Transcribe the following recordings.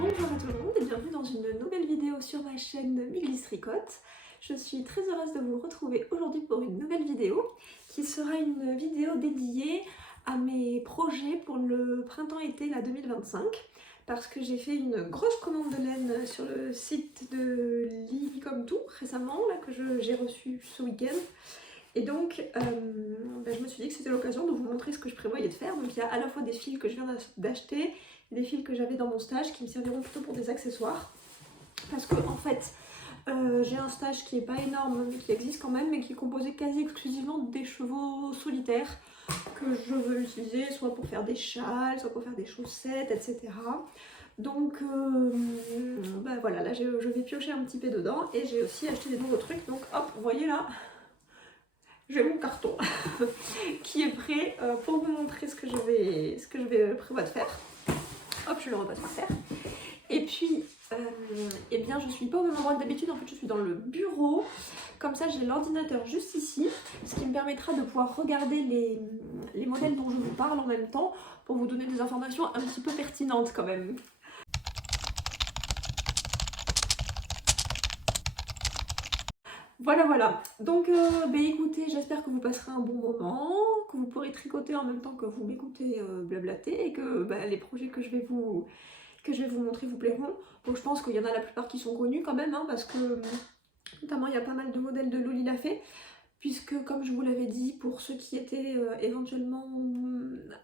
Bonjour à tout le monde et bienvenue dans une nouvelle vidéo sur ma chaîne Miglis Tricote. Je suis très heureuse de vous retrouver aujourd'hui pour une nouvelle vidéo qui sera une vidéo dédiée à mes projets pour le printemps-été 2025 parce que j'ai fait une grosse commande de laine sur le site de Lilicom2 récemment là, que j'ai reçu ce week-end. Et donc, je me suis dit que c'était l'occasion de vous montrer ce que je prévoyais de faire. Donc il y a à la fois des fils que je viens d'acheter, des fils que j'avais dans mon stage qui me serviront plutôt pour des accessoires. Parce que en fait, j'ai un stage qui n'est pas énorme, qui existe quand même, mais qui est composé quasi exclusivement des chevaux solitaires que je veux utiliser soit pour faire des châles, soit pour faire des chaussettes, etc. Donc voilà, là je vais piocher un petit peu dedans et j'ai aussi acheté des nouveaux trucs. Donc hop, vous voyez là, j'ai mon carton qui est prêt pour vous montrer ce que je vais prévoir de faire. Hop, je le repasse par terre. Et puis, eh bien, je suis pas au même endroit que d'habitude. En fait, je suis dans le bureau. Comme ça, j'ai l'ordinateur juste ici, ce qui me permettra de pouvoir regarder les modèles dont je vous parle en même temps pour vous donner des informations un petit peu pertinentes quand même. Voilà. Donc, écoutez, j'espère que vous passerez un bon moment, que vous pourrez tricoter en même temps que vous m'écoutez blablater et que les projets que je vais vous montrer vous plairont. Donc, je pense qu'il y en a la plupart qui sont connus quand même, hein, parce que notamment il y a pas mal de modèles de Loli l'a fait, puisque comme je vous l'avais dit, pour ceux qui étaient éventuellement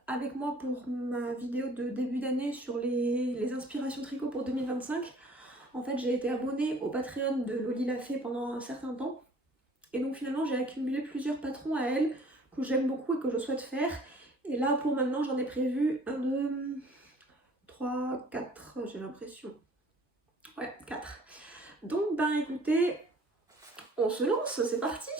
avec moi pour ma vidéo de début d'année sur les inspirations tricot pour 2025, en fait, j'ai été abonnée au Patreon de Loli l'a fait pendant un certain temps. Et donc finalement, j'ai accumulé plusieurs patrons à elle que j'aime beaucoup et que je souhaite faire. Et là, pour maintenant, j'en ai prévu 1, 2, 3, 4, j'ai l'impression. Ouais, 4. Donc, écoutez, on se lance, c'est parti.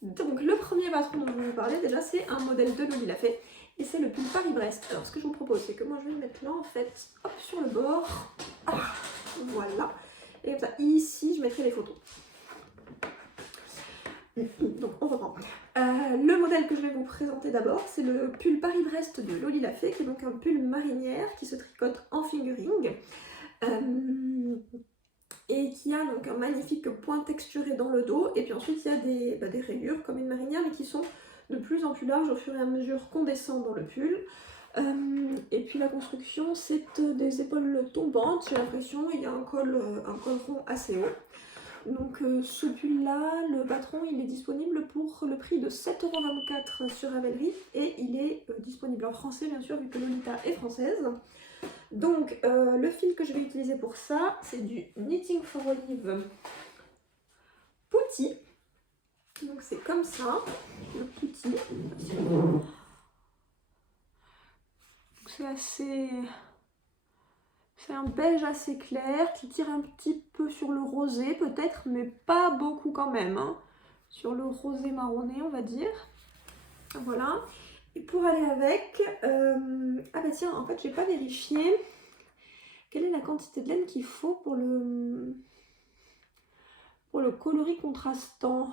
Donc, le premier patron dont je vais vous parler, déjà, c'est un modèle de Loli l'a fait. Et c'est le pull Paris-Brest. Alors, ce que je vous propose, c'est que moi, je vais le mettre là, en fait, hop, sur le bord. Ah, voilà. Et comme ça, ici, je mettrai les photos. Donc, on reprend. Le modèle que je vais vous présenter d'abord, c'est le pull Paris-Brest de Loli l'a fait, qui est donc un pull marinière qui se tricote en fingering. Et qui a donc un magnifique point texturé dans le dos. Et puis ensuite, il y a des rayures comme une marinière, mais qui sont de plus en plus larges au fur et à mesure qu'on descend dans le pull. Et puis la construction, c'est des épaules tombantes, j'ai l'impression. Il y a un col rond assez haut. Donc ce pull là, le patron il est disponible pour le prix de 7,24 € sur Ravelry et il est disponible en français bien sûr vu que Lolita est française. Donc le fil que je vais utiliser pour ça c'est du Knitting for Olive Putty. Donc c'est comme ça, le Putty. C'est un beige assez clair qui tire un petit peu sur le rosé peut-être, mais pas beaucoup quand même, hein. Sur le rosé marronné on va dire. Voilà. Et pour aller avec, tiens, en fait j'ai pas vérifié quelle est la quantité de laine qu'il faut pour le coloris contrastant.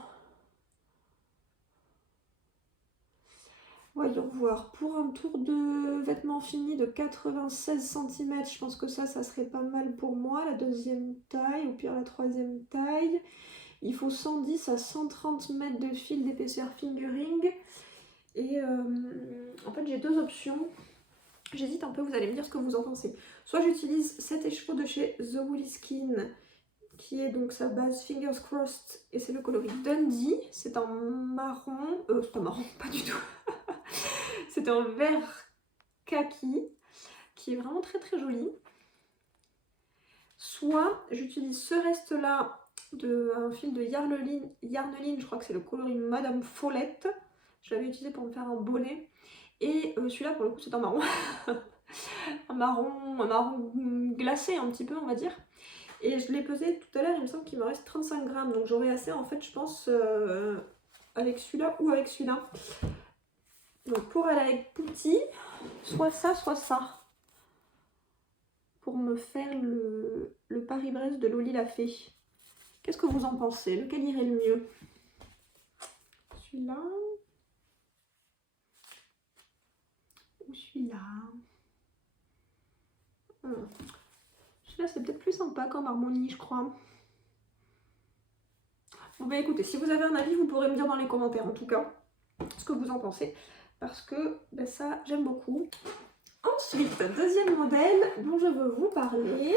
Voyons voir, pour un tour de vêtements finis de 96 cm, je pense que ça serait pas mal pour moi, la deuxième taille, ou pire la troisième taille. Il faut 110 à 130 mètres de fil d'épaisseur fingering. Et en fait j'ai deux options. J'hésite un peu, vous allez me dire ce que vous en pensez. Soit j'utilise cet écheveau de chez The Woolly Skin, qui est donc sa base Fingers Crossed, et c'est le coloris Dundee. C'est en marron, c'est un marron, pas du tout. C'est un vert kaki, qui est vraiment très très joli. Soit j'utilise ce reste-là, un fil de Yarneline, je crois que c'est le coloris Madame Follette. Je l'avais utilisé pour me faire un bonnet. Et celui-là, pour le coup, c'est un marron. un marron glacé un petit peu, on va dire. Et je l'ai pesé tout à l'heure, il me semble qu'il me reste 35 grammes. Donc j'aurai assez, en fait, je pense, avec celui-là ou avec celui-là. Donc pour aller avec Putty, soit ça. Pour me faire le Paris-Brest de Loli l'a fait. Qu'est-ce que vous en pensez? Lequel irait le mieux? Celui-là ou celui-là? Celui-là, c'est peut-être plus sympa comme harmonie, je crois. Bon, bah écoutez, si vous avez un avis, vous pourrez me dire dans les commentaires, en tout cas, ce que vous en pensez. Parce que bah, ça, j'aime beaucoup. Ensuite, deuxième modèle dont je veux vous parler,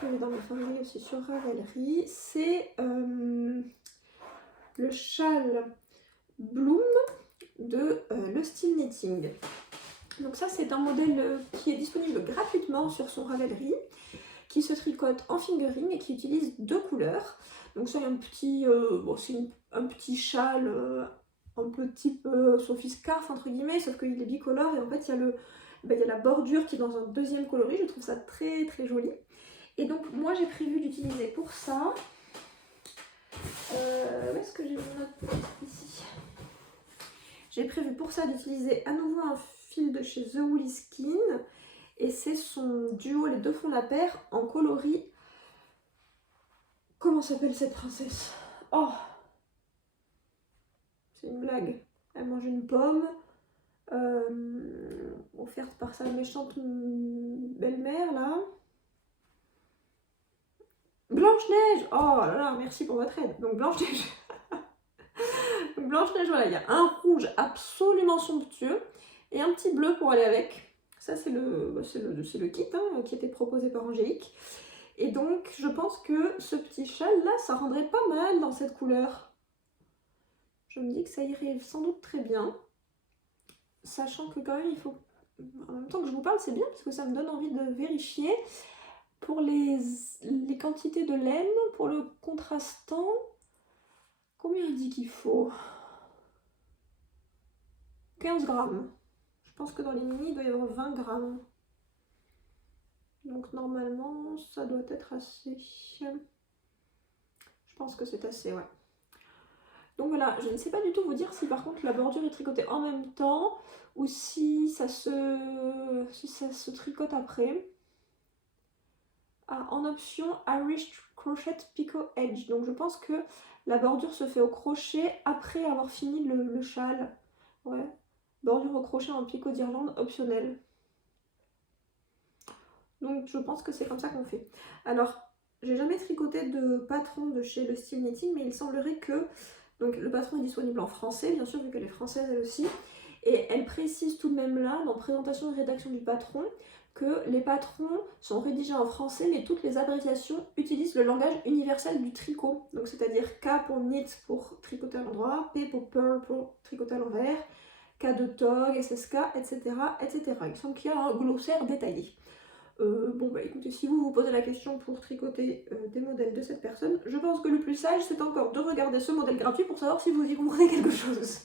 que j'ai dans mes favoris aussi sur Ravelry, c'est le châle Bloom de Le Style Knitting. Donc ça, c'est un modèle qui est disponible gratuitement sur son Ravelry, qui se tricote en fingering et qui utilise 2 couleurs. Donc ça, il y a un petit, un petit châle un peu type Sophie Scarf entre guillemets, sauf qu'il est bicolore et en fait il y a la bordure qui est dans un deuxième coloris. Je trouve ça très très joli. Et donc moi j'ai prévu d'utiliser pour ça, où est-ce que j'ai mon note ici? J'ai prévu pour ça d'utiliser à nouveau un fil de chez The Woolly Skin et c'est son duo Les Deux Font la Paire en coloris. Comment s'appelle cette princesse? Oh, c'est une blague. Elle mange une pomme offerte par sa méchante belle-mère là. Blanche-Neige. Oh là là, merci pour votre aide. Donc Blanche-Neige. Blanche-Neige, voilà, il y a un rouge absolument somptueux et un petit bleu pour aller avec. Ça c'est le kit hein, qui était proposé par Angélique. Et donc je pense que ce petit châle là, ça rendrait pas mal dans cette couleur. Je me dis que ça irait sans doute très bien. Sachant que quand même il faut... En même temps que je vous parle, c'est bien parce que ça me donne envie de vérifier pour les quantités de laine, pour le contrastant. Combien il dit qu'il faut? 15 grammes. Je pense que dans les mini, il doit y avoir 20 grammes. Donc normalement, ça doit être assez. Je pense que c'est assez, ouais. Donc voilà, je ne sais pas du tout vous dire si par contre la bordure est tricotée en même temps ou si ça se tricote après. Ah, en option Irish Crochet Picot Edge. Donc je pense que la bordure se fait au crochet après avoir fini le châle. Ouais. Bordure au crochet en picot d'Irlande optionnel. Donc je pense que c'est comme ça qu'on fait. Alors, j'ai jamais tricoté de patron de chez Le Style Knitting, mais il semblerait que... Donc le patron est disponible en français, bien sûr, vu qu'elle est française elle aussi. Et elle précise tout de même là, dans présentation et rédaction du patron, que les patrons sont rédigés en français, mais toutes les abréviations utilisent le langage universel du tricot. Donc c'est-à-dire K pour knit pour tricoter à l'endroit, P pour purl pour tricoter à l'envers, K de tog, SSK, etc. etc. Il semble qu'il y a un glossaire détaillé. Bon bah écoutez, si vous vous posez la question pour tricoter des modèles de cette personne, je pense que le plus sage c'est encore de regarder ce modèle gratuit pour savoir si vous y comprenez quelque chose.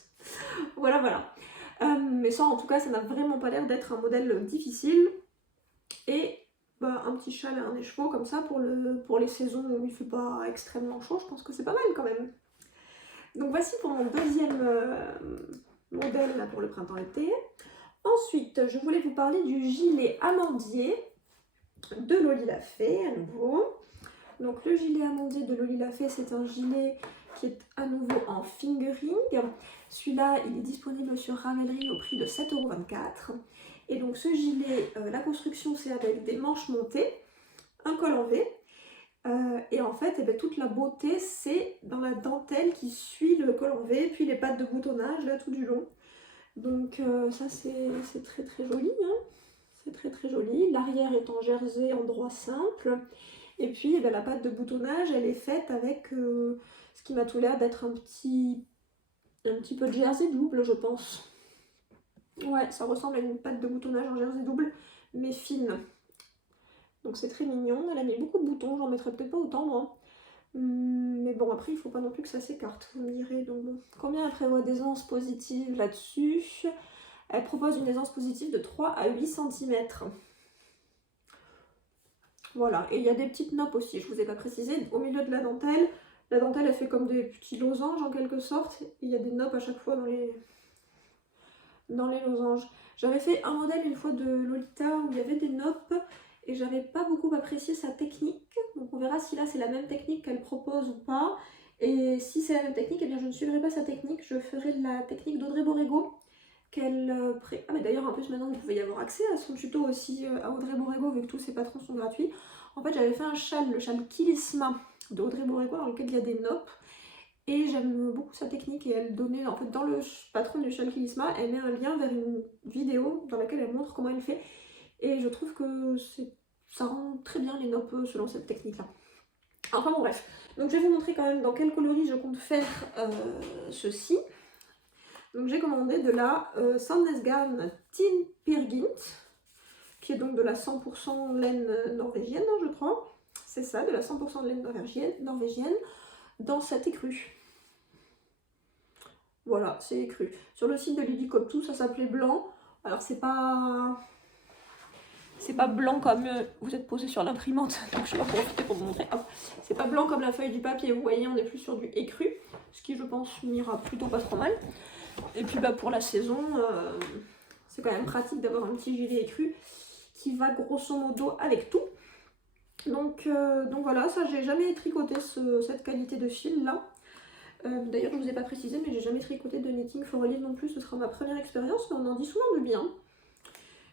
Voilà, voilà. Mais ça en tout cas, ça n'a vraiment pas l'air d'être un modèle difficile. Et bah, un petit châle et un écheveau comme ça pour les saisons où il fait pas extrêmement chaud, je pense que c'est pas mal quand même. Donc voici pour mon deuxième modèle là, pour le printemps-été. Ensuite, je voulais vous parler du gilet amandier de Loli Lafay à nouveau. Donc le gilet amandier de Loli Lafay, c'est un gilet qui est à nouveau en fingering. Celui-là, il est disponible sur Ravelry au prix de 7,24 €. Et donc ce gilet, la construction c'est avec des manches montées, un col en V. Et en fait, toute la beauté c'est dans la dentelle qui suit le col en V, puis les pattes de boutonnage là tout du long. Donc ça c'est très très joli, hein. C'est très très joli. L'arrière est en jersey en droit simple. Et puis la patte de boutonnage elle est faite avec ce qui m'a tout l'air d'être un petit peu de jersey double je pense. Ouais, ça ressemble à une patte de boutonnage en jersey double, mais fine. Donc c'est très mignon. Elle a mis beaucoup de boutons, j'en mettrais peut-être pas autant moi. Mais bon, après il faut pas non plus que ça s'écarte, vous me direz. Donc bon. Combien elle prévoit d'aisance positive là-dessus? Elle propose une aisance positive de 3 à 8 cm. Voilà, et il y a des petites noppes aussi, je vous ai pas précisé, au milieu de la dentelle. La dentelle elle fait comme des petits losanges en quelque sorte. Il y a des noppes à chaque fois dans les losanges. J'avais fait un modèle une fois de Lolita où il y avait des noppes et j'avais pas beaucoup apprécié sa technique. Donc on verra si là c'est la même technique qu'elle propose ou pas. Et si c'est la même technique, eh bien je ne suivrai pas sa technique, je ferai la technique d'Audrey Borrego Ah mais d'ailleurs en plus maintenant vous pouvez y avoir accès à son tuto aussi à Audrey Borrego vu que tous ses patrons sont gratuits. En fait j'avais fait un châle, le châle Kilisma de Audrey Borrego dans lequel il y a des noppes. Et j'aime beaucoup sa technique et elle donnait, en fait dans le patron du châle Kilisma, elle met un lien vers une vidéo dans laquelle elle montre comment elle fait. Et je trouve que ça rend très bien les noppes selon cette technique là. Enfin bon bref, donc je vais vous montrer quand même dans quel coloris je compte faire ceci. Donc j'ai commandé de la Sandnesgarn Tin Peer Gynt, qui est donc de la 100% laine norvégienne, je crois. C'est ça, de la 100% laine norvégienne, dans cette écrue. Voilà, c'est écru. Sur le site de Lily Coptou, ça s'appelait blanc. Alors c'est pas blanc comme vous êtes posé sur l'imprimante, donc je vais en profiter pour vous montrer. C'est pas blanc comme la feuille du papier, vous voyez, on est plus sur du écru, ce qui je pense m'ira plutôt pas trop mal. Et puis bah, pour la saison, c'est quand même pratique d'avoir un petit gilet écru qui va grosso modo avec tout. Donc voilà, ça j'ai jamais tricoté cette qualité de fil là. D'ailleurs je vous ai pas précisé mais j'ai jamais tricoté de Knitting for Olive non plus, ce sera ma première expérience, mais on en dit souvent du bien.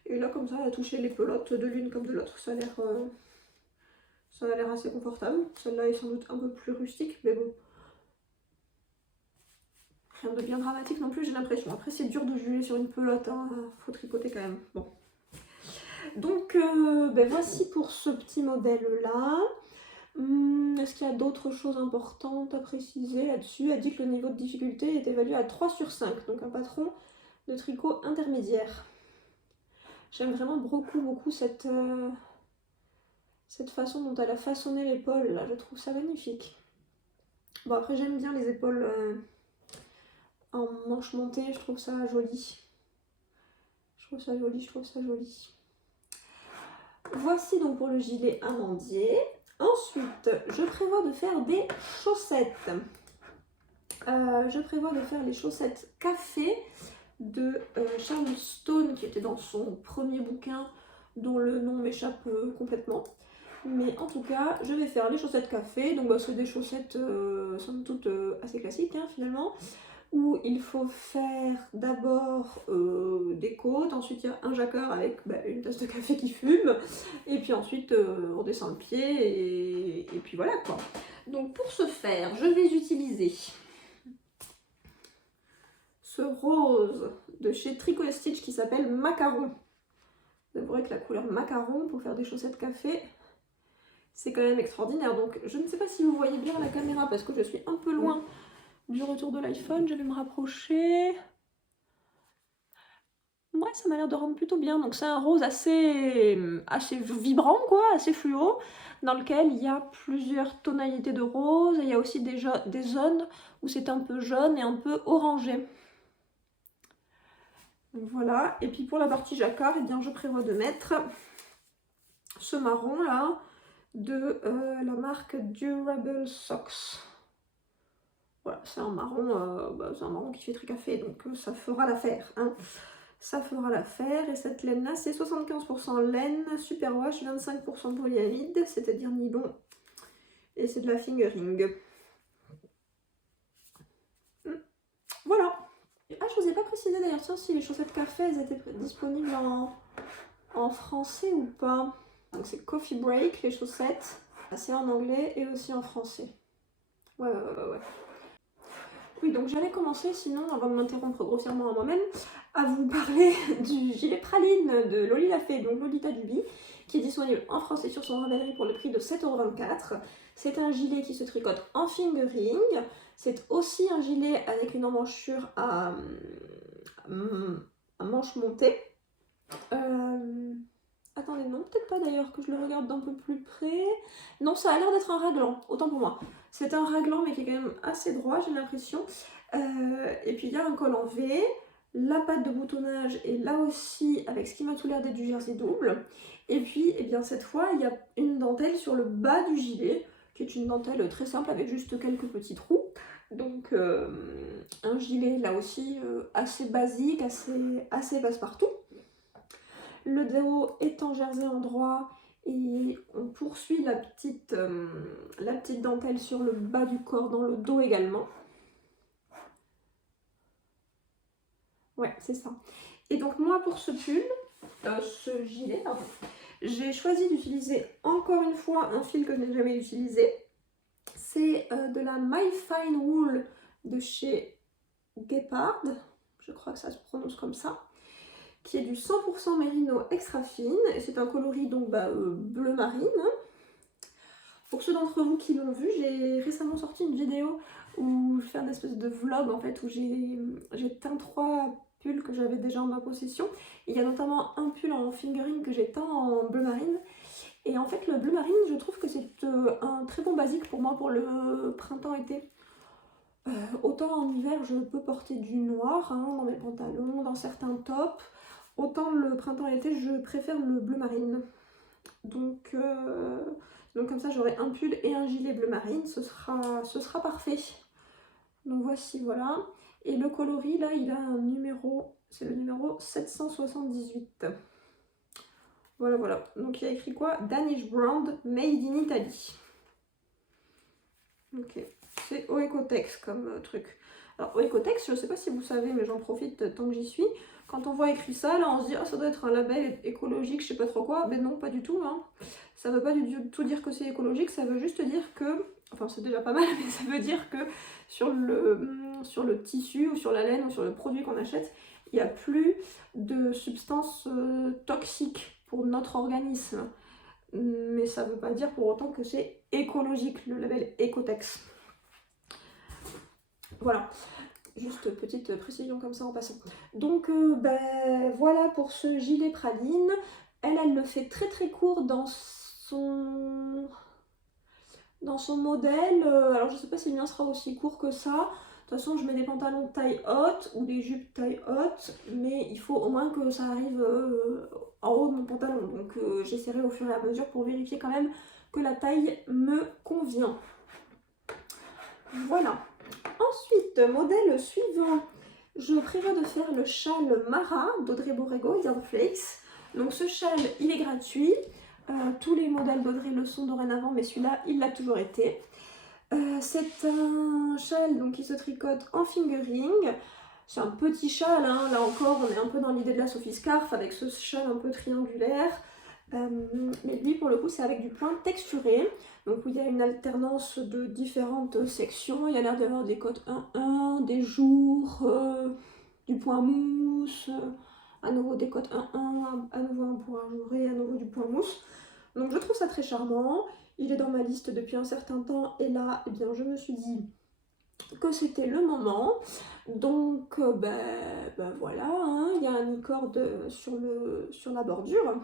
Et là comme ça elle a touché les pelotes de l'une comme de l'autre, ça a l'air assez confortable. Celle-là est sans doute un peu plus rustique, mais bon. Rien de bien dramatique non plus j'ai l'impression. Après c'est dur de juger sur une pelote, hein. Faut tricoter quand même. Bon. Donc ben voici pour ce petit modèle là. Est-ce qu'il y a d'autres choses importantes à préciser là-dessus? Elle dit que le niveau de difficulté est évalué à 3 sur 5, donc un patron de tricot intermédiaire. J'aime vraiment beaucoup cette façon dont elle a façonné l'épaule, là, je trouve ça magnifique. Bon après j'aime bien les épaules en manche montée, je trouve ça joli. Je trouve ça joli. Voici donc pour le gilet amandier. Ensuite, je prévois de faire des chaussettes. Je prévois de faire les chaussettes café de Charles Stone, qui était dans son premier bouquin, dont le nom m'échappe complètement. Mais en tout cas, je vais faire les chaussettes café. Donc bah, c'est des chaussettes somme toute assez classiques hein, finalement, où il faut faire d'abord des côtes, ensuite il y a un jacquard avec une tasse de café qui fume, et puis ensuite on descend le pied, et puis voilà quoi. Donc pour ce faire, je vais utiliser ce rose de chez Tricot & Stitch qui s'appelle Macaron. Vous avouerez que la couleur macaron pour faire des chaussettes café, c'est quand même extraordinaire. Donc je ne sais pas si vous voyez bien la caméra parce que je suis un peu loin du retour de l'iPhone, je vais me rapprocher. Ouais, ça m'a l'air de rendre plutôt bien. Donc c'est un rose assez vibrant, quoi, assez fluo, dans lequel il y a plusieurs tonalités de rose. Et il y a aussi des zones où c'est un peu jaune et un peu orangé. Donc voilà. Et puis pour la partie jacquard, eh bien, je prévois de mettre ce marron là de la marque Durable Socks. Voilà, c'est un marron qui fait très café, donc ça fera l'affaire. Hein. Ça fera l'affaire. Et cette laine là, c'est 75% laine, superwash, 25% polyamide, c'est-à-dire nylon. Et c'est de la fingering. Voilà. Ah, je vous ai pas précisé d'ailleurs, tiens, si les chaussettes café, elles étaient disponibles en français ou pas. Donc c'est Coffee Break, les chaussettes. C'est en anglais et aussi en français. Ouais. Oui, donc j'allais commencer, sinon, avant de m'interrompre grossièrement à moi-même, à vous parler du gilet praline de Loli Lafay, donc Lolita Duby, qui est disponible en France et sur son Ravelry pour le prix de 7,24 €. C'est un gilet qui se tricote en fingering. C'est aussi un gilet avec une emmanchure à manche montée. Attendez, non, peut-être pas d'ailleurs, que je le regarde d'un peu plus près. Non, ça a l'air d'être un raglan, autant pour moi. C'est un raglan, mais qui est quand même assez droit, j'ai l'impression. Et puis il y a un col en V. La patte de boutonnage est là aussi avec ce qui m'a tout l'air d'être du jersey double. Et puis, eh bien, cette fois, il y a une dentelle sur le bas du gilet, qui est une dentelle très simple avec juste quelques petits trous. Donc, un gilet là aussi assez basique, assez passe-partout. Le dos est en jersey endroit et on poursuit la petite dentelle sur le bas du corps, dans le dos également. Ouais, c'est ça. Et donc moi pour ce pull, ce gilet, pardon, j'ai choisi d'utiliser encore une fois un fil que je n'ai jamais utilisé. C'est de la My Fine Wool de chez Gepard, je crois que ça se prononce comme ça, qui est du 100% mérino extra fine, et c'est un coloris donc bleu marine. Pour ceux d'entre vous qui l'ont vu, j'ai récemment sorti une vidéo où je fais un espèce de vlog en fait, où j'ai teint 3 pulls que j'avais déjà en ma possession. Il y a notamment un pull en fingering que j'ai teint en bleu marine. Et en fait le bleu marine, je trouve que c'est un très bon basique pour moi pour le printemps-été. Autant en hiver je peux porter du noir dans mes pantalons, dans certains tops. Autant le printemps-été je préfère le bleu marine. Donc comme ça j'aurai un pull et un gilet bleu marine, ce sera parfait. Donc voici, voilà. Et le coloris là il a un numéro, c'est le numéro 778. Voilà, voilà. Donc il y a écrit quoi? Danish Brand Made in Italy. Ok, c'est Oecotex comme truc. Alors Oecotex, je ne sais pas si vous savez, mais j'en profite tant que j'y suis. Quand on voit écrit ça, là on se dit ah ça doit être un label écologique, je sais pas trop quoi. Ben non, pas du tout. Ça veut pas du tout dire que c'est écologique, ça veut juste dire que, enfin c'est déjà pas mal, mais ça veut dire que sur le tissu ou sur la laine ou sur le produit qu'on achète, il n'y a plus de substances toxiques pour notre organisme. Mais ça veut pas dire pour autant que c'est écologique, le label Ecotex. Voilà, juste petite précision comme ça en passant. Donc voilà pour ce gilet praline. Elle le fait très très court dans son modèle. Alors je sais pas si le mien sera aussi court que ça. De toute façon je mets des pantalons taille haute ou des jupes taille haute, mais il faut au moins que ça arrive en haut de mon pantalon. Donc j'essaierai au fur et à mesure pour vérifier quand même que la taille me convient. Voilà. Ensuite, modèle suivant, je prévois de faire le châle Mara d'Audrey Borrego, Yard Flakes. Donc ce châle, il est gratuit. Tous les modèles d'Audrey le sont dorénavant, mais celui-là, il l'a toujours été. C'est un châle donc, qui se tricote en fingering. C'est un petit châle, là encore, on est un peu dans l'idée de la Sophie Scarf avec ce châle un peu triangulaire. Mais lui, pour le coup, c'est avec du point texturé. Donc où il y a une alternance de différentes sections. Il y a l'air d'avoir des cotes 1-1, des jours, du point mousse, à nouveau des cotes 1-1, à nouveau un point ajouré, à nouveau du point mousse. Donc je trouve ça très charmant. Il est dans ma liste depuis un certain temps et là, eh bien, je me suis dit que c'était le moment. Donc voilà, il y a un e-cord sur la bordure.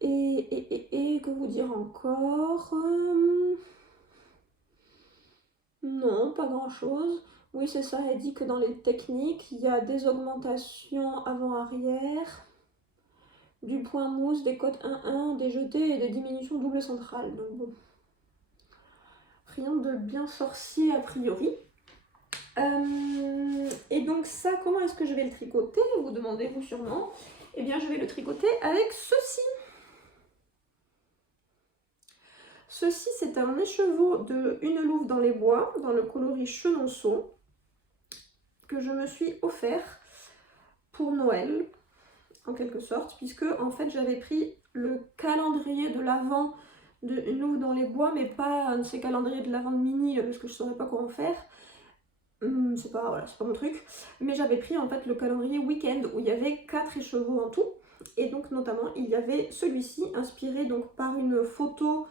Et que vous dire encore? Non, pas grand chose. Oui, c'est ça, elle dit que dans les techniques, il y a des augmentations avant-arrière, du point mousse, des cotes 1-1, des jetés et des diminutions double centrale. Donc bon, rien de bien sorcier a priori. Et donc ça, comment est-ce que je vais le tricoter? Vous demandez-vous sûrement. Eh bien, je vais le tricoter avec ceci. Ceci, c'est un écheveau de Une Louve dans les bois, dans le coloris Chenonceau, que je me suis offert pour Noël, en quelque sorte, puisque en fait j'avais pris le calendrier de l'Avent de Une Louve dans les bois, mais pas un de ces calendriers de l'Avent de mini, parce que je ne saurais pas quoi en faire. C'est pas mon truc. Mais j'avais pris en fait le calendrier week-end, où il y avait 4 écheveaux en tout. Et donc notamment, il y avait celui-ci, inspiré donc par une photo.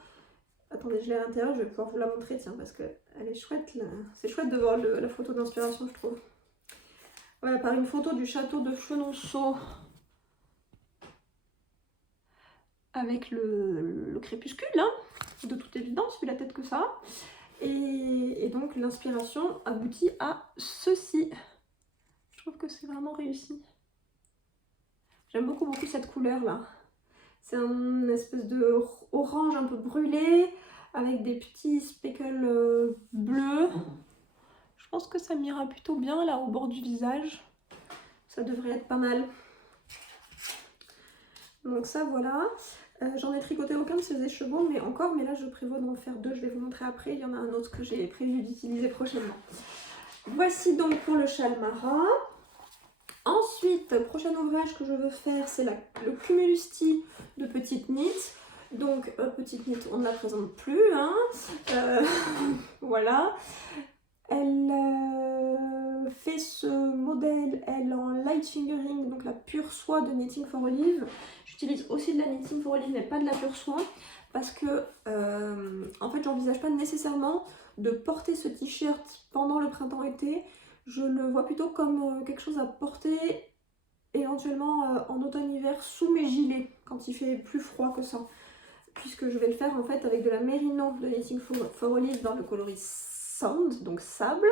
Attendez, je l'ai à l'intérieur, je vais pouvoir vous la montrer, tiens, parce qu'elle est chouette. C'est chouette de voir la photo d'inspiration, je trouve. Voilà, par une photo du château de Chenonceau. Avec le crépuscule, de toute évidence, vu la tête que ça a. Et donc l'inspiration aboutit à ceci. Je trouve que c'est vraiment réussi. J'aime beaucoup cette couleur là. C'est un espèce de orange un peu brûlé avec des petits speckles bleus. Je pense que ça m'ira plutôt bien là au bord du visage. Ça devrait être pas mal. Donc ça voilà. J'en ai tricoté aucun de ces écheveaux, mais là je prévois d'en faire 2. Je vais vous montrer après. Il y en a un autre que j'ai prévu d'utiliser prochainement. Voici donc pour le châle Mara. Ensuite, prochain ouvrage que je veux faire, c'est le Cumulus Tea de Petite Knit. Donc, Petite Knit, on ne la présente plus, hein. Voilà. Elle fait ce modèle, elle en light fingering, donc la pure soie de Knitting for Olive. J'utilise aussi de la Knitting for Olive, mais pas de la pure soie, parce que en fait, j'envisage pas nécessairement de porter ce t-shirt pendant le printemps-été. Je le vois plutôt comme quelque chose à porter éventuellement en automne-hiver sous mes gilets, quand il fait plus froid que ça. Puisque je vais le faire en fait avec de la Merino de Knitting for Olive dans le coloris Sand, donc sable.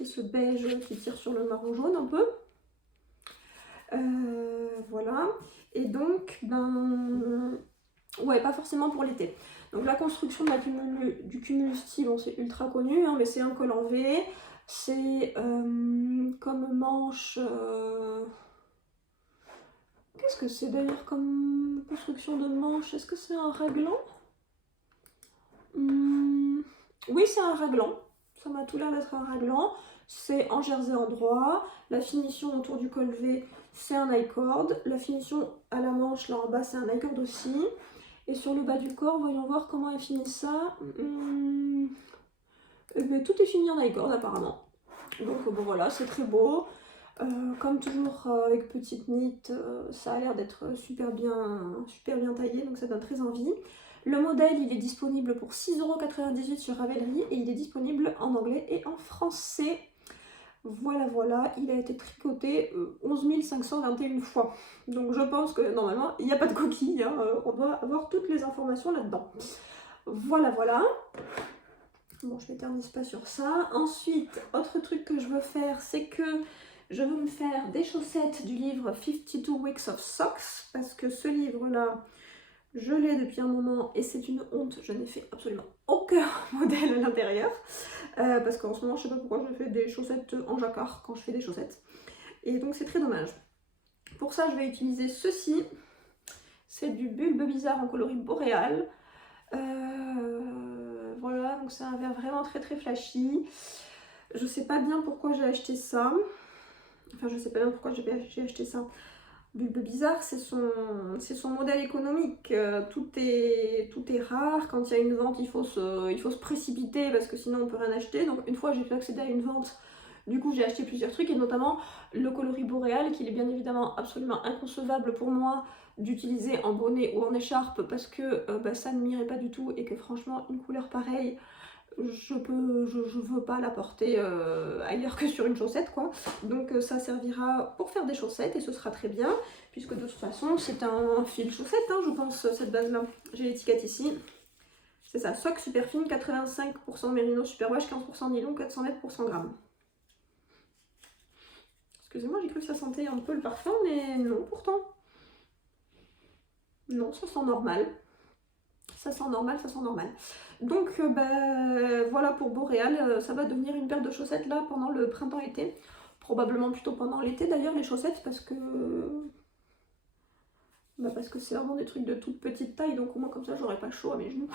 Et ce beige qui tire sur le marron jaune un peu. Voilà. Et donc, ben... ouais, pas forcément pour l'été. Donc la construction de du Cumulus Tea, bon, c'est ultra connu, hein, mais c'est un col en V. C'est comme manche... Qu'est-ce que c'est d'ailleurs comme construction de manche? Est-ce que c'est un raglan? Oui, c'est un raglan. Ça m'a tout l'air d'être un raglan. C'est en jersey endroit. La finition autour du col V, c'est un I-cord. La finition à la manche, là en bas, c'est un I-cord aussi. Et sur le bas du corps, voyons voir comment elle finit ça. Eh bien, tout est fini en I-cord apparemment. Donc bon voilà, c'est très beau. Comme toujours avec Petite Knit, ça a l'air d'être super bien taillé, donc ça donne très envie. Le modèle, il est disponible pour 6,98 € sur Ravelry et il est disponible en anglais et en français. Voilà, voilà, il a été tricoté 11 521 fois. Donc je pense que normalement, il n'y a pas de coquille, hein, on doit avoir toutes les informations là-dedans. Voilà, voilà. Bon, je ne m'éternise pas sur ça. Ensuite, autre truc que je veux faire, c'est que je veux me faire des chaussettes du livre 52 Weeks of Socks, parce que ce livre-là, je l'ai depuis un moment et c'est une honte, je n'ai fait absolument aucun modèle à l'intérieur, parce qu'en ce moment, je ne sais pas pourquoi je fais des chaussettes en jacquard quand je fais des chaussettes, et donc c'est très dommage. Pour ça, je vais utiliser ceci, c'est du Bulbe Bizarre en coloris boréal. Voilà, donc c'est un vert vraiment très très flashy. Je sais pas bien pourquoi j'ai acheté ça. Enfin, je sais pas bien pourquoi j'ai acheté ça. Bulbe Bizarre, c'est son modèle économique. Tout est rare. Quand il y a une vente, il faut se précipiter parce que sinon on peut rien acheter. Donc une fois j'ai pu accéder à une vente, du coup j'ai acheté plusieurs trucs et notamment le coloris boréal, qu'il est bien évidemment absolument inconcevable pour moi d'utiliser en bonnet ou en écharpe parce que ça ne m'irait pas du tout et que franchement une couleur pareille, je veux pas la porter ailleurs que sur une chaussette quoi. Donc ça servira pour faire des chaussettes et ce sera très bien puisque de toute façon c'est un fil chaussette, hein, je pense, cette base là. J'ai l'étiquette ici, c'est ça, sock super fine, 85% mérino superwash, 15% nylon, 400 mètres pour 100 grammes. Excusez-moi, j'ai cru que ça sentait un peu le parfum, mais non pourtant. Non, ça sent normal. Ça sent normal, ça sent normal. Donc voilà pour Boréal, ça va devenir une paire de chaussettes là pendant le printemps-été. Probablement plutôt pendant l'été d'ailleurs les chaussettes parce que c'est vraiment des trucs de toute petite taille, donc au moins comme ça j'aurai pas chaud à mes genoux.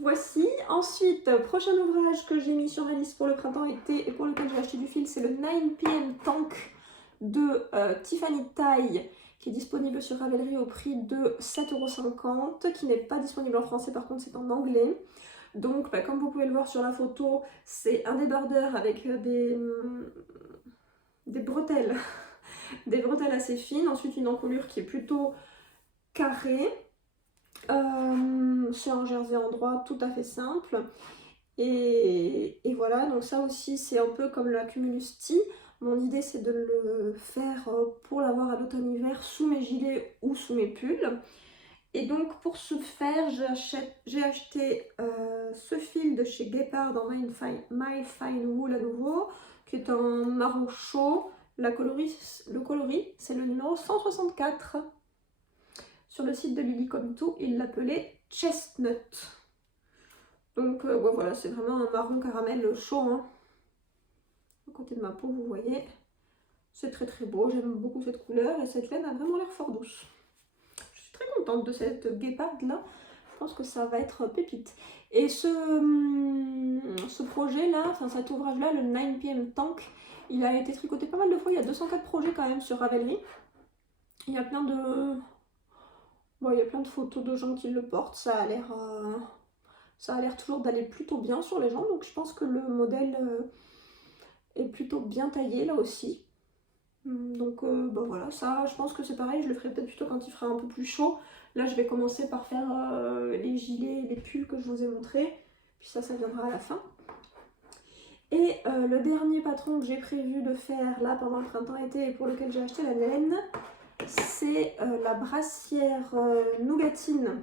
Voici. Ensuite, prochain ouvrage que j'ai mis sur ma liste pour le printemps-été et pour lequel j'ai acheté du fil, c'est le 9 PM Tank de Tiffany Tie, qui est disponible sur Ravelry au prix de 7,50 €, qui n'est pas disponible en français, par contre c'est en anglais. Donc comme vous pouvez le voir sur la photo, c'est un débardeur avec des bretelles, des bretelles assez fines, ensuite une encolure qui est plutôt carrée. C'est un jersey en droit tout à fait simple. Et voilà, donc ça aussi c'est un peu comme la Cumulus Tea. Mon idée c'est de le faire pour l'avoir à l'automne-hiver sous mes gilets ou sous mes pulls. Et donc pour ce faire, j'ai acheté ce fil de chez Guépard dans My Fine Wool à nouveau, qui est un marron chaud. Le coloris, c'est le numéro 164. Sur le site de Lily Come To, il l'appelait Chestnut. Donc voilà, c'est vraiment un marron caramel chaud, hein. À côté de ma peau, vous voyez. C'est très très beau, j'aime beaucoup cette couleur et cette laine a vraiment l'air fort douce. Je suis très contente de cette guéparde là, je pense que ça va être pépite. Et ce projet là, enfin cet ouvrage là, le 9 PM Tank, Il a été tricoté pas mal de fois, il y a 204 projets quand même sur Ravelry. Il y a plein de... Bon, il y a plein de photos de gens qui le portent, ça a l'air toujours d'aller plutôt bien sur les gens, donc je pense que le modèle est plutôt bien taillé là aussi. Donc bah voilà, ça je pense que c'est pareil, je le ferai peut-être plutôt quand il fera un peu plus chaud. Là je vais commencer par faire les gilets, les pulls que je vous ai montrés, puis ça viendra à la fin. Et le dernier patron que j'ai prévu de faire là pendant le printemps-été et pour lequel j'ai acheté la laine, c'est la brassière nougatine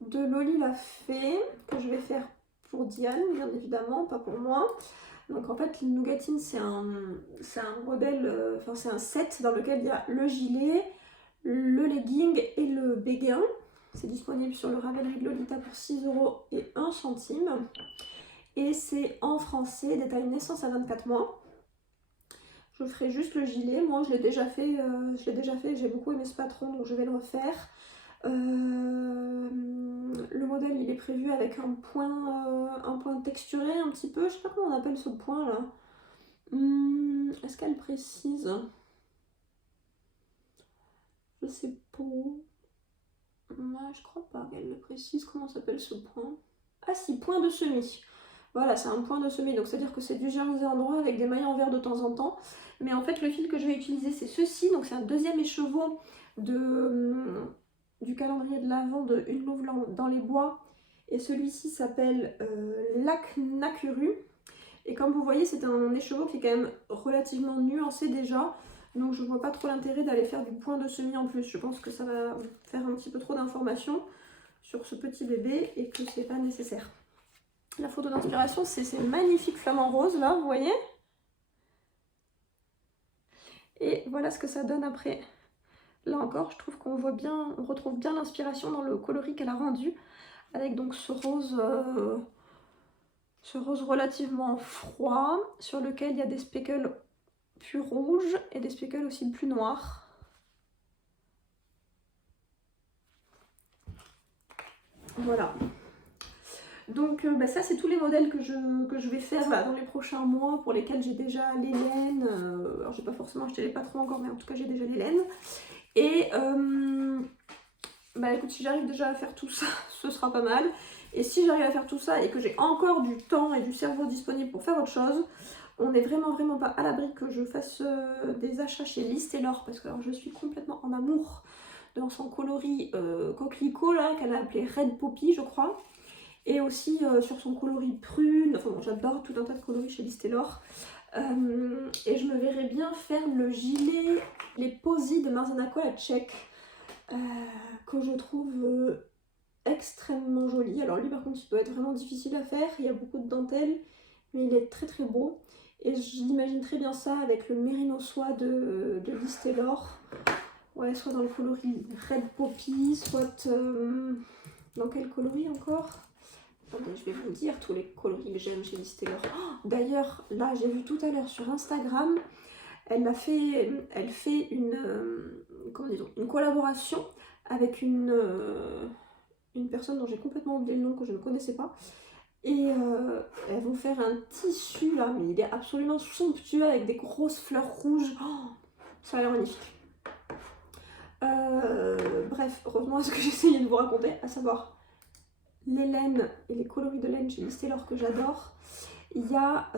de Loli la Fée, que je vais faire pour Diane, bien évidemment, pas pour moi. Donc en fait, le nougatine, c'est un modèle, enfin c'est un set dans lequel il y a le gilet, le legging et le béguin. C'est disponible sur le Ravelry de Lolita pour 6,01 €. Et c'est en français, des tailles naissance à 24 mois. Je ferai juste le gilet. Moi, je l'ai déjà fait, j'ai beaucoup aimé ce patron, donc je vais le refaire. Le modèle, il est prévu avec un point texturé un petit peu. Je sais pas comment on appelle ce point là. Est-ce qu'elle précise? Je sais pas. Je crois pas qu'elle le précise. Comment s'appelle ce point? Ah si, point de semis. Voilà, c'est un point de semis, donc c'est-à-dire que c'est du jersey endroit avec des mailles en vert de temps en temps. Mais en fait, le fil que je vais utiliser, c'est ceci. Donc c'est un deuxième écheveau du calendrier de l'Avent de Une Louve dans les bois. Et celui-ci s'appelle Lac Nakuru. Et comme vous voyez, c'est un écheveau qui est quand même relativement nuancé déjà. Donc je vois pas trop l'intérêt d'aller faire du point de semis en plus. Je pense que ça va faire un petit peu trop d'informations sur ce petit bébé et que c'est pas nécessaire. La photo d'inspiration, c'est ces magnifiques flamants roses là, vous voyez? Et voilà ce que ça donne après. Là encore, je trouve qu'on voit bien, on retrouve bien l'inspiration dans le coloris qu'elle a rendu, avec donc ce rose relativement froid, sur lequel il y a des speckles plus rouges et des speckles aussi plus noirs. Voilà. Donc ça c'est tous les modèles que je vais faire dans les prochains mois, pour lesquels j'ai déjà les laines. Alors j'ai pas forcément acheté les patrons encore, mais en tout cas j'ai déjà les laines. Et écoute, si j'arrive déjà à faire tout ça, ce sera pas mal. Et si j'arrive à faire tout ça et que j'ai encore du temps et du cerveau disponible pour faire autre chose, on n'est vraiment pas à l'abri que je fasse des achats chez Lise Taylor, parce que alors, je suis complètement en amour dans son coloris coquelicot là, qu'elle a appelé Red Poppy je crois. Et aussi sur son coloris prune, enfin bon, j'adore tout un tas de coloris chez Lise Taylor. Et je me verrais bien faire le gilet, les Posy de Marzena la tchèque, que je trouve extrêmement joli. Alors lui par contre il peut être vraiment difficile à faire, il y a beaucoup de dentelle, mais il est très beau. Et j'imagine très bien ça avec le Merino Soie de Lise Taylor. Ouais, soit dans le coloris Red Poppy, soit dans quel coloris encore? Attendez, je vais vous dire tous les coloris que j'aime chez Lise Taylor. Oh, d'ailleurs, là, j'ai vu tout à l'heure sur Instagram, elle fait une collaboration avec une personne dont j'ai complètement oublié le nom, que je ne connaissais pas. Et elles vont faire un tissu là, mais il est absolument somptueux avec des grosses fleurs rouges. Oh, ça a l'air magnifique. Bref, revenons à ce que j'essayais de vous raconter, à savoir les laines et les coloris de laine chez Lise Taylor que j'adore. Il y a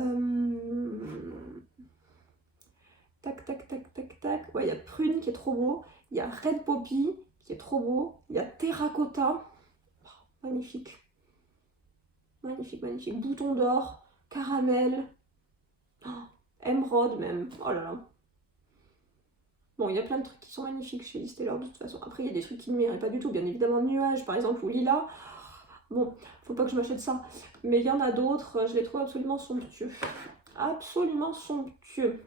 ouais, il y a Prune qui est trop beau, il y a Red Poppy qui est trop beau, il y a Terracotta, oh, magnifique, Bouton d'or, Caramel, oh, Émeraude même, oh là là. Bon, il y a plein de trucs qui sont magnifiques chez Lise Taylor de toute façon. Après, il y a des trucs qui ne méritent pas du tout, bien évidemment Nuage par exemple, ou Lila. Bon, faut pas que je m'achète ça, mais il y en a d'autres, je les trouve absolument somptueux. Absolument somptueux.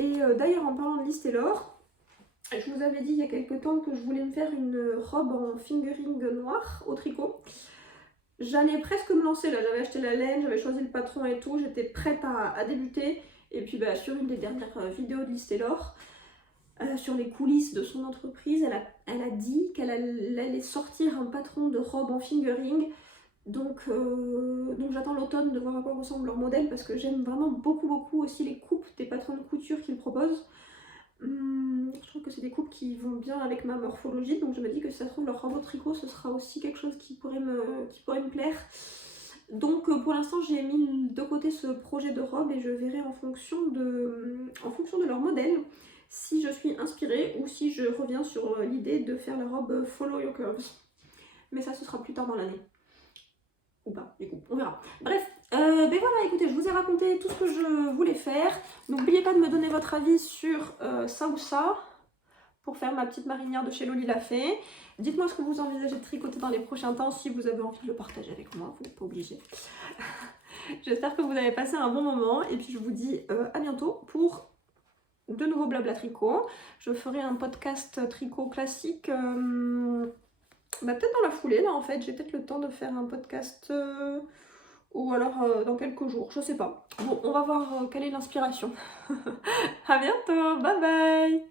Et d'ailleurs, en parlant de Lise Taylor, je vous avais dit il y a quelques temps que je voulais me faire une robe en fingering noir au tricot. J'allais presque me lancer là, j'avais acheté la laine, j'avais choisi le patron et tout, j'étais prête à débuter. Et puis sur une des dernières vidéos de Lise Taylor, sur les coulisses de son entreprise, elle a dit qu'elle allait sortir un patron de robe en fingering Donc j'attends l'automne de voir à quoi ressemble leur modèle parce que j'aime vraiment beaucoup aussi les coupes des patrons de couture qu'ils proposent. Je trouve que c'est des coupes qui vont bien avec ma morphologie, donc je me dis que si ça se trouve leur robot tricot ce sera aussi quelque chose qui pourrait me plaire. Donc pour l'instant j'ai mis de côté ce projet de robe et je verrai en fonction de leur modèle si je suis inspirée ou si je reviens sur l'idée de faire la robe Follow Your Curves. Mais ça ce sera plus tard dans l'année. Ou pas, du coup, on verra. Bref, ben voilà, écoutez, je vous ai raconté tout ce que je voulais faire. N'oubliez pas de me donner votre avis sur ça ou ça, pour faire ma petite marinière de chez Loli l'a fait. Dites-moi ce que vous envisagez de tricoter dans les prochains temps, si vous avez envie de le partager avec moi, vous n'êtes pas obligé. J'espère que vous avez passé un bon moment, et puis je vous dis à bientôt pour de nouveaux blabla tricot. Je ferai un podcast tricot classique... Bah, peut-être dans la foulée, là, en fait, j'ai peut-être le temps de faire un podcast ou alors dans quelques jours, je sais pas. Bon, on va voir quelle est l'inspiration. À bientôt, bye bye!